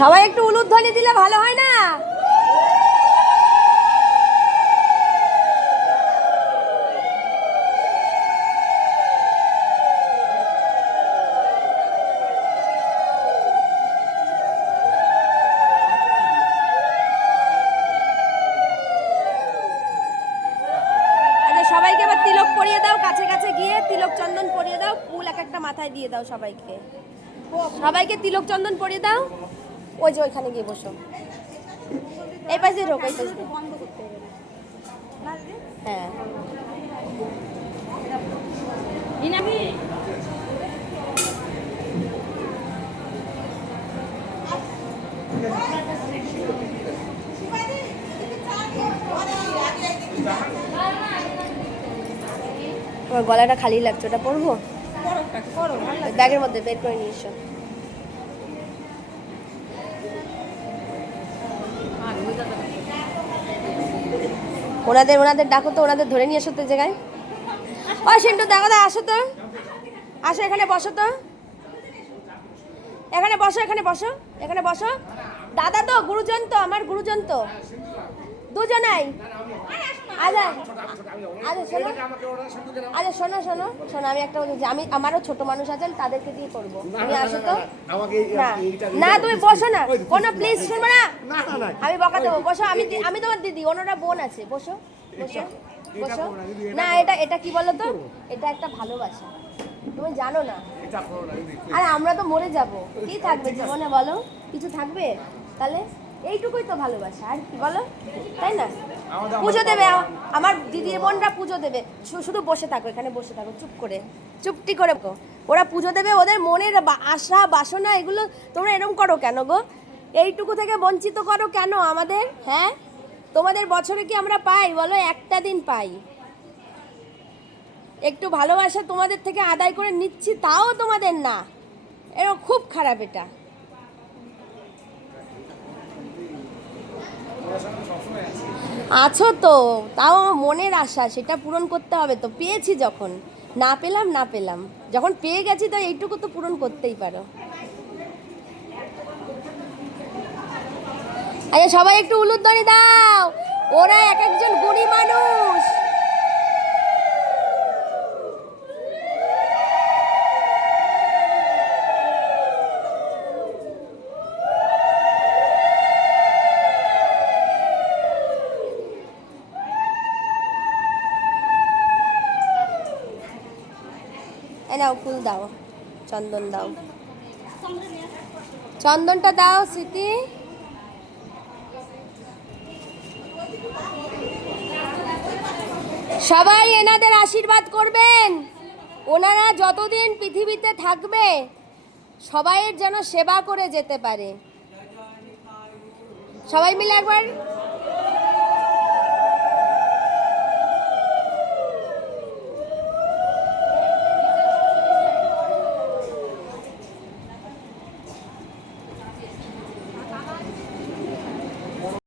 সবাই একটু উলুধ্বনি দিলে ভালো হয় না? সবাইকে এবার তিলক পরিয়ে দাও, কাছে কাছে গিয়ে তিলক চন্দন পরিয়ে দাও, ফুল এক একটা মাথায় দিয়ে দাও সবাইকে। সবাইকে তিলক চন্দন পরিয়ে দাও। ওই যে ওইখানে গিয়ে বসো, এই পাশে ঢোক, এই পাশে। হ্যাঁ আমার গলাটা খালি লাগছে, ওটা পরবো? ব্যাগের মধ্যে বের করে নিয়ে এসো। ওনাদের ডাকো তো, ওনাদের ধরে নিয়ে এসো তো জায়গায়। ও সিন্টু দেখো তো, আসো তো, আসো এখানে বসো তো, এখানে বসো, এখানে বসো, এখানে বসো। দাদা তো গুরুজন, তো আমার গুরুজন তো দুজনাই। আচ্ছা আচ্ছা শোনো, আচ্ছা শোনো শোনো শোনো, আমি একটা বলছি, আমি আমারও ছোট মানুষ আছেন, তাদেরকে দিয়ে করবো। তুমি আসো তো। না না তুমি বসো না, কোনো প্লিজ শুনবো না, আমি বকা দেবো। বসো, আমি তোমার দিদি, ওনারা বোন আছে, বসো বসো বসো। না এটা এটা কি বলো তো, এটা একটা ভালোবাসা, তুমি জানো না। আরে আমরা তো মরে যাব, কি থাকবে জীবনে বলো? কিছু থাকবে? তাহলে এইটুকুই তো ভালোবাসা, আর কি বলো, তাই না? পুজো দেবে আমার দিদির বোনরা, পুজো দেবে। শুধু বসে থাকো, এখানে বসে থাকো চুপ করে, চুপটি করে। ওরা পুজো দেবে, ওদের মনের আশা বাসনা এগুলো তোমরা এরকম করো কেন গো? এইটুকু থেকে বঞ্চিত করো কেন আমাদের? হ্যাঁ, তোমাদের বছরে কি আমরা পাই বলো? একটা দিন পাই। একটু ভালোবাসা তোমাদের থেকে আদায় করে নিচ্ছি, তাও তোমাদের না। এরকম খুব খারাপ এটা। আছো তো, তাও মনের আশা, সেটা পূরণ করতে হবে তো। পেয়েছি যখন, না পেলাম না পেলাম, যখন পেয়ে গেছি তো এইটুকু তো পূরণ করতেই পারো। আচ্ছা সবাই একটু উলুধ্বনি দাও, ওরা এক একজন গুণী মানুষ। নাও ফুল দাও, চন্দন দাও, চন্দনটা দাও স্মৃতি। সবাই এনাদের আশীর্বাদ করবেন, ওনারা যতদিন পৃথিবীতে থাকবে সবাইয়ের যেন সেবা করে যেতে পারে। সবাই মিলে একবার